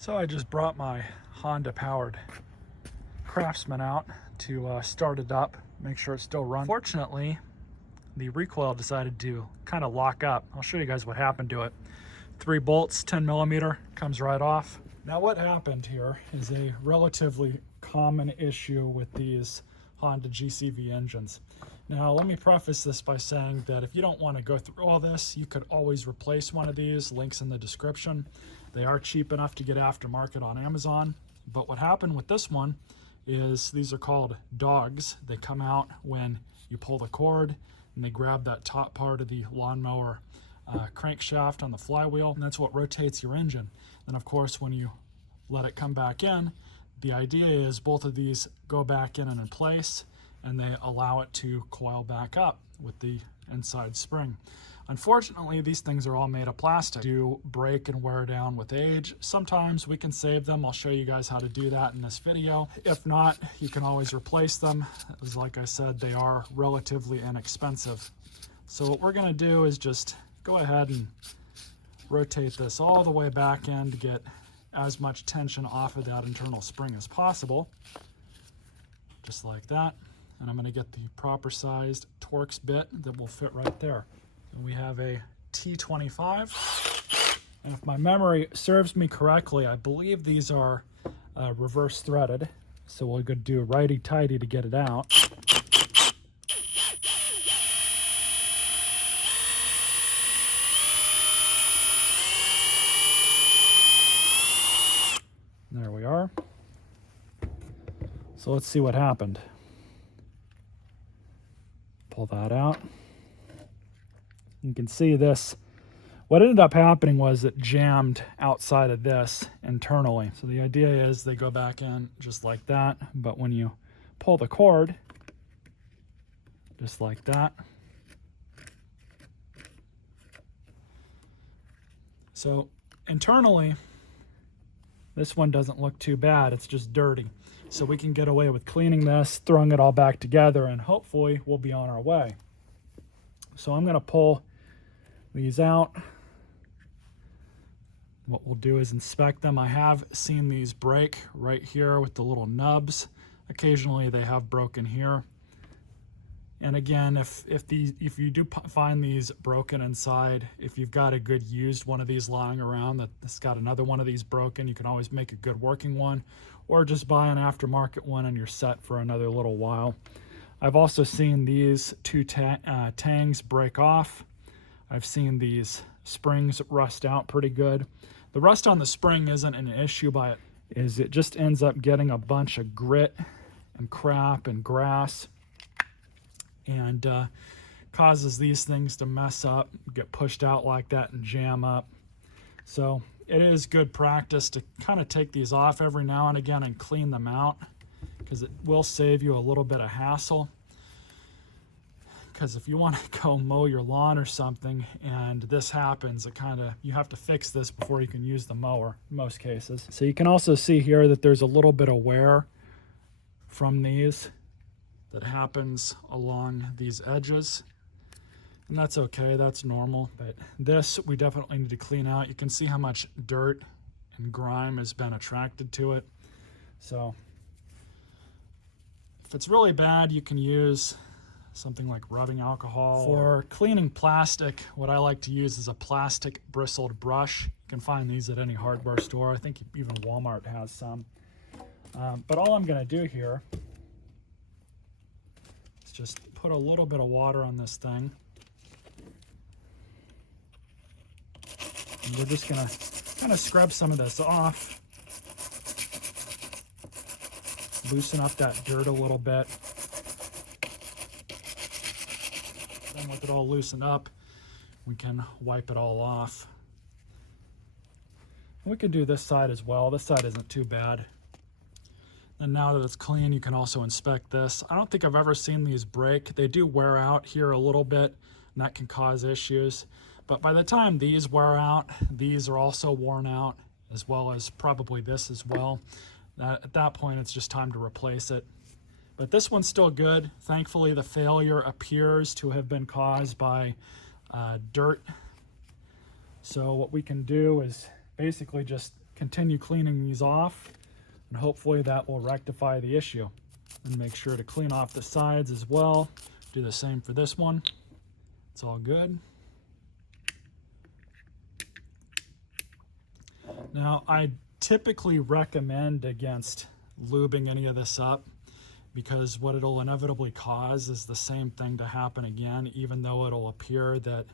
So I just brought my Honda powered Craftsman out to start it up, make sure it still runs. Fortunately, the recoil decided to kind of lock up. I'll show you guys what happened to it. 3 bolts, 10mm, comes right off. Now what happened here is a relatively common issue with these Honda GCV engines. Now let me preface this by saying that if you don't want to go through all this, you could always replace one of these, links in the description. They are cheap enough to get aftermarket on Amazon. But what happened with this one is these are called dogs. They come out when you pull the cord and they grab that top part of the lawnmower crankshaft on the flywheel, and that's what rotates your engine. And of course, when you let it come back in, the idea is both of these go back in and in place, and they allow it to coil back up with the inside spring. Unfortunately, these things are all made of plastic. They do break and wear down with age. Sometimes we can save them. I'll show you guys how to do that in this video. If not, you can always replace them. As like I said, they are relatively inexpensive. So what we're gonna do is just go ahead and rotate this all the way back in to get as much tension off of that internal spring as possible. Just like that. And I'm gonna get the proper sized Torx bit that will fit right there. And we have a T25, and if my memory serves me correctly, I believe these are reverse threaded. So we'll go do righty-tighty to get it out. There we are. So let's see what happened. Pull that out. You can see this. What ended up happening was it jammed outside of this internally. So the idea is they go back in just like that, but when you pull the cord, just like that. So internally, this one doesn't look too bad. It's just dirty. So we can get away with cleaning this, throwing it all back together, and hopefully we'll be on our way. So I'm gonna pull these out. What we'll do is inspect them. I have seen these break right here with the little nubs. Occasionally they have broken here. And again, if you do find these broken inside, if you've got a good used one of these lying around that's got another one of these broken, you can always make a good working one, or just buy an aftermarket one and you're set for another little while. I've also seen these two tangs break off. I've seen these springs rust out pretty good. The rust on the spring isn't an issue by it, is it just ends up getting a bunch of grit and crap and grass, and causes these things to mess up, get pushed out like that and jam up. So it is good practice to kind of take these off every now and again and clean them out, because it will save you a little bit of hassle. Because if you want to go mow your lawn or something and this happens, you have to fix this before you can use the mower in most cases. So you can also see here that there's a little bit of wear from these that happens along these edges. And that's okay, that's normal. But this we definitely need to clean out. You can see how much dirt and grime has been attracted to it. So if it's really bad, you can use something like rubbing alcohol. For cleaning plastic, what I like to use is a plastic bristled brush. You can find these at any hardware store. I think even Walmart has some. But all I'm gonna do here is just put a little bit of water on this thing. And we're just gonna kind of scrub some of this off. Loosen up that dirt a little bit. Then with it all loosened up, we can wipe it all off. We can do this side as well. This side isn't too bad. And now that it's clean, you can also inspect this. I don't think I've ever seen these break. They do wear out here a little bit, and that can cause issues. But by the time these wear out, these are also worn out, as well as probably this as well. At that point, it's just time to replace it. But this one's still good. Thankfully, the failure appears to have been caused by dirt. So what we can do is basically just continue cleaning these off, and hopefully that will rectify the issue. And make sure to clean off the sides as well. Do the same for this one. It's all good. Now, I typically recommend against lubing any of this up, because what it'll inevitably cause is the same thing to happen again, even though it'll appear that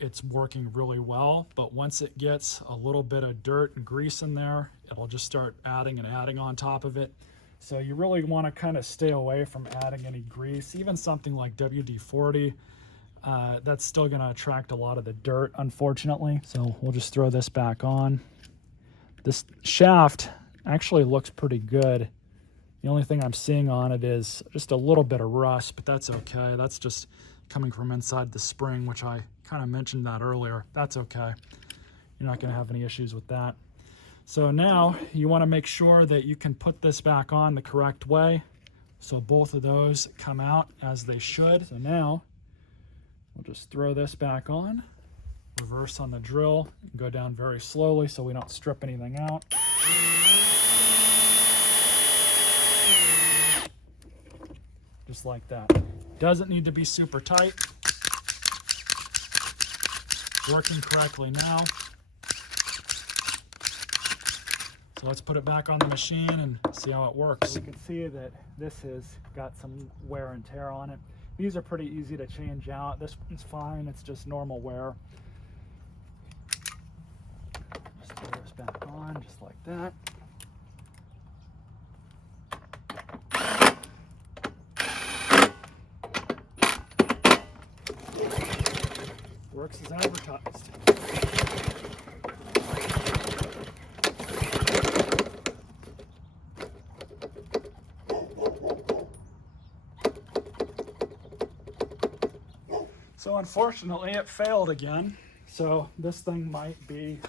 it's working really well. But once it gets a little bit of dirt and grease in there, it'll just start adding and adding on top of it. So you really want to kind of stay away from adding any grease. Even something like WD-40, that's still going to attract a lot of the dirt, unfortunately. So we'll just throw this back on. This shaft actually looks pretty good. The only thing I'm seeing on it is just a little bit of rust, but that's okay. That's just coming from inside the spring, which I kind of mentioned that earlier. That's okay. You're not going to have any issues with that. So now you want to make sure that you can put this back on the correct way, so both of those come out as they should. So now we'll just throw this back on, reverse on the drill, and go down very slowly so we don't strip anything out. Just like that. Doesn't need to be super tight. Working correctly now. So let's put it back on the machine and see how it works. So we can see that this has got some wear and tear on it. These are pretty easy to change out. This one's fine, it's just normal wear. Just throw this back on just like that. Works as advertised. So unfortunately it failed again. So this thing might be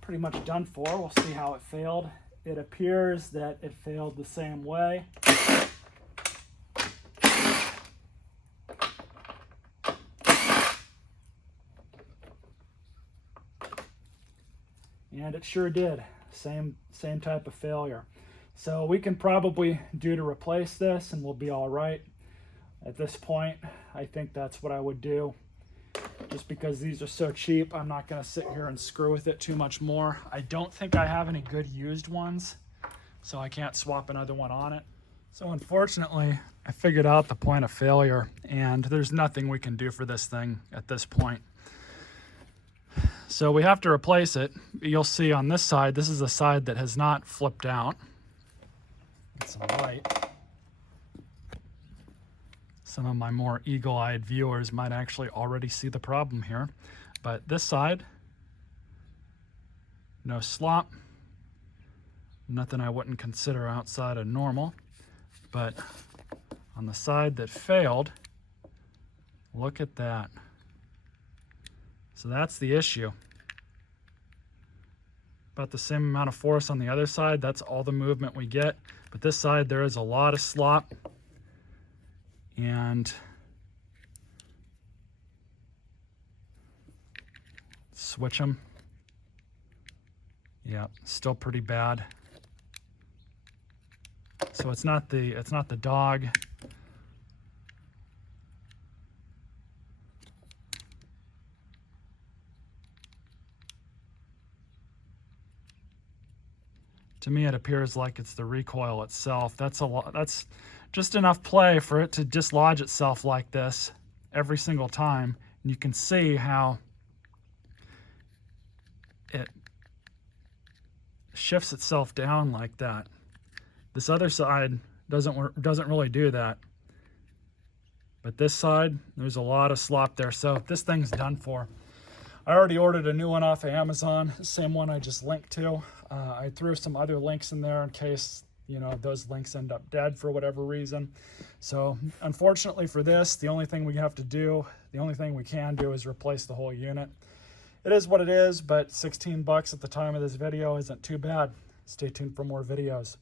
pretty much done for. We'll see how it failed. It appears that it failed the same way. And it sure did. Same type of failure. So we can probably do to replace this and we'll be all right. At this point, I think that's what I would do. Just because these are so cheap, I'm not going to sit here and screw with it too much more. I don't think I have any good used ones, so I can't swap another one on it. So unfortunately, I figured out the point of failure, and there's nothing we can do for this thing at this point. So we have to replace it. You'll see on this side, this is the side that has not flipped out. Get some light. Some of my more eagle-eyed viewers might actually already see the problem here. But this side, no slop. Nothing I wouldn't consider outside of normal. But on the side that failed, look at that. So that's the issue. About the same amount of force on the other side. That's all the movement we get. But this side, there is a lot of slop. And switch them. Yeah, still pretty bad. So it's not the dog. To me, it appears like it's the recoil itself. That's a lot. That's just enough play for it to dislodge itself like this every single time. And you can see how it shifts itself down like that. This other side doesn't really do that. But this side, there's a lot of slop there. So this thing's done for. I already ordered a new one off of Amazon, same one I just linked to. I threw some other links in there in case, you know, those links end up dead for whatever reason. So unfortunately for this, the only thing we have to do, the only thing we can do is replace the whole unit. It is what it is, but $16 at the time of this video isn't too bad. Stay tuned for more videos.